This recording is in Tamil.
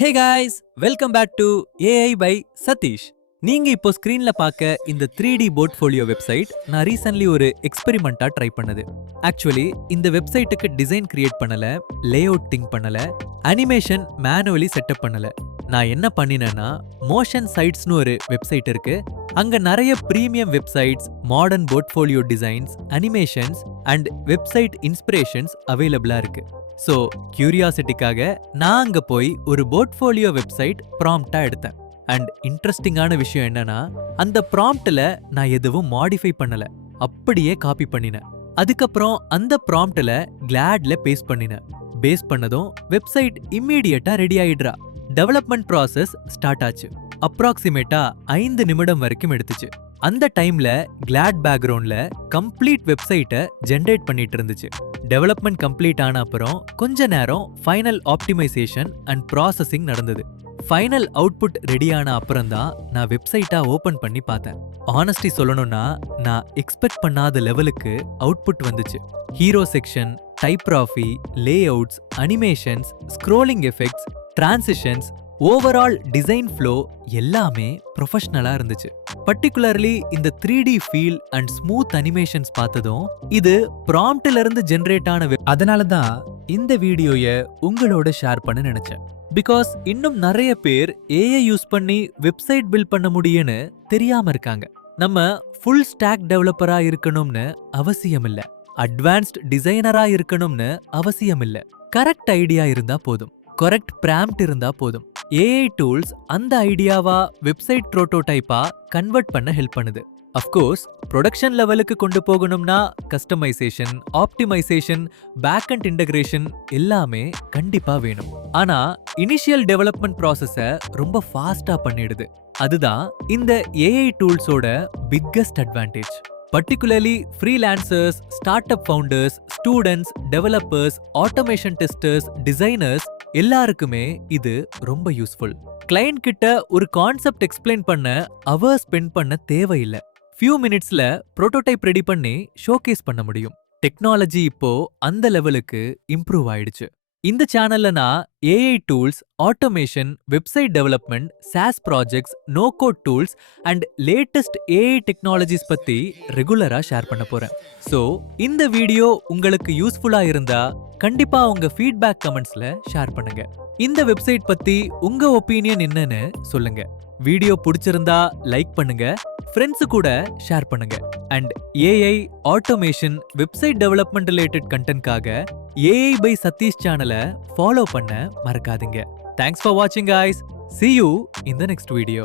Hey guys, welcome back to AI by Sathish. நீங்க இப்போ ஸ்கிரீன்ல பார்க்க இந்த 3D போர்ட்ஃபோலியோ வெப்சைட் நான் ரீசன்ட்லி ஒரு எக்ஸ்பெரிமெண்டா ட்ரை பண்ணது. ஆக்சுவலி இந்த வெப்சைட்டுக்கு டிசைன் கிரியேட் பண்ணல, லேஅவுட் திங்க் பண்ணல, அனிமேஷன் மேனுவலி செட்டப் பண்ணல. நான் என்ன பண்ணினேன்னா, மோஷன் சைட்ஸ்னு ஒரு வெப்சைட் இருக்கு. அங்க நிறைய premium websites, modern portfolio designs, animations and website inspirations அவைலபிளா இருக்கு. ஸோ கியூரியாசிட்டிக்காக நான் அங்க போய் ஒரு போர்ட்ஃபோலியோ வெப்சைட் ப்ராம்ப்டா எடுத்தேன். அண்ட் இன்ட்ரெஸ்டிங்கான விஷயம் என்னன்னா, அந்த ப்ராம்ப்ட்ல நான் எதுவும் மாடிஃபை பண்ணல, அப்படியே காப்பி பண்ணினேன். அதுக்கப்புறம் அந்த ப்ராம்ப்ட்ல கிளாட்ல பேஸ்ட் பண்ணினேன். பேஸ் பண்ணதும் வெப்சைட் இம்மீடியட்டா ரெடி ஆயிடுறா. டெவலப்மெண்ட் ப்ராசஸ் ஸ்டார்ட் ஆச்சு. அப்ராக்சிமேட்டா 5 நிமிடம் வரைக்கும் எடுத்துச்சு. அந்த டைம்ல கிளாட் பேக்ரவுண்ட்ல கம்ப்ளீட் வெப்சைட்டை ஜென்ரேட் பண்ணிட்டு இருந்துச்சு. டெவலப்மெண்ட் கம்ப்ளீட் ஆன அப்புறம் கொஞ்ச நேரம் ஃபைனல் ஆப்டிமைசேஷன் அண்ட் ப்ராசஸிங் நடந்தது. ஃபைனல் அவுட்புட் ரெடியான அப்புறம் தான் நான் வெப்சைட்டா ஓபன் பண்ணி பார்த்தேன். ஆனஸ்டி சொல்லணும்னா, நான் எக்ஸ்பெக்ட் பண்ணாத லெவலுக்கு அவுட்புட் வந்துச்சு. Hero section, typography, layouts, animations, scrolling effects, transitions, overall design flow எல்லாமே ப்ரொஃபஷனலா இருந்துச்சு. பர்டிகுலர்லி இந்த 3D feel and smooth animations பார்த்ததும் இது ப்ராம்ப்ட்ல இருந்து ஜெனரேட் ஆன அதனால தான் இந்த வீடியோயை உங்களோட ஷேர் பண்ண நினைச்சேன். பிகாஸ் இன்னும் நிறைய பேர் ஏஐ யூஸ் பண்ணி வெப்சைட் பில்ட் பண்ண முடியும்னு தெரியாம இருக்காங்க. நம்ம ஃபுல் ஸ்டாக் டெவலப்பரா இருக்கணும்னு அவசியம் இல்ல, அட்வான்ஸ்ட் டிசைனரா இருக்கணும்னு அவசியம் இல்ல. கரெக்ட் ஐடியா இருந்தா போதும், கரெக்ட் ப்ராம்ப்ட் இருந்தா போதும். ஏஐ டூல்ஸ் அந்த ஐடியாவா வெப்சைட் ப்ரோட்டோடைப்பா கன்வெர்ட் பண்ண ஹெல்ப் பண்ணுது. அஃப்கோர்ஸ் ப்ரொடக்ஷன் லெவலுக்கு கொண்டு போகணும்னா கஸ்டமைசேஷன், ஆப்டிமைசேஷன், பேக்அண்ட் இன்டகிரேஷன் எல்லாமே கண்டிப்பா வேணும். ஆனா இனிஷியல் டெவலப்மெண்ட் ப்ராசஸை ரொம்ப ஃபாஸ்டா பண்ணிடுது. அதுதான் இந்த ஏஐ டூல்ஸோட biggest advantage. Particularly freelancers, start up founders, students, developers, automation testers, designers எல்லாருக்குமே இது ரொம்ப யூஸ்ஃபுல். கிளையண்ட் கிட்ட ஒரு கான்செப்ட் எக்ஸ்பிளைன் பண்ண அவர்ஸ் ஸ்பெண்ட் பண்ண தேவையில்லை. ஃபியூ மினிட்ஸ்ல புரோட்டோடைப் ரெடி பண்ணி ஷோகேஸ் பண்ண முடியும். டெக்னாலஜி இப்போ அந்த லெவலுக்கு இம்ப்ரூவ் ஆயிடுச்சு. இந்த சேனல்ல நான் AI tools, automation, website development, SaaS projects, no code tools and latest AI technologies பத்தி ரெகுலரா ஷேர் பண்ண போறேன். சோ இந்த வீடியோ உங்களுக்கு யூஸ்ஃபுல்லா இருந்தா கண்டிப்பா உங்க ஃபீட்பேக் கமெண்ட்ஸ்ல ஷேர் பண்ணுங்க. இந்த வெப்சைட் பத்தி உங்க ஒப்பீனியன் என்னன்னு சொல்லுங்க. வீடியோ பிடிச்சிருந்தா லைக் பண்ணுங்க, ஃப்ரெண்ட்ஸ் கூட ஷேர் பண்ணுங்க. And AI, automation, website development related கண்டென்ட்காக ஏஐ பை சதீஷ் சேனலை ஃபாலோ பண்ண மறக்காதீங்க. தேங்க்ஸ் ஃபார் வாட்சிங் guys. See you in the next video.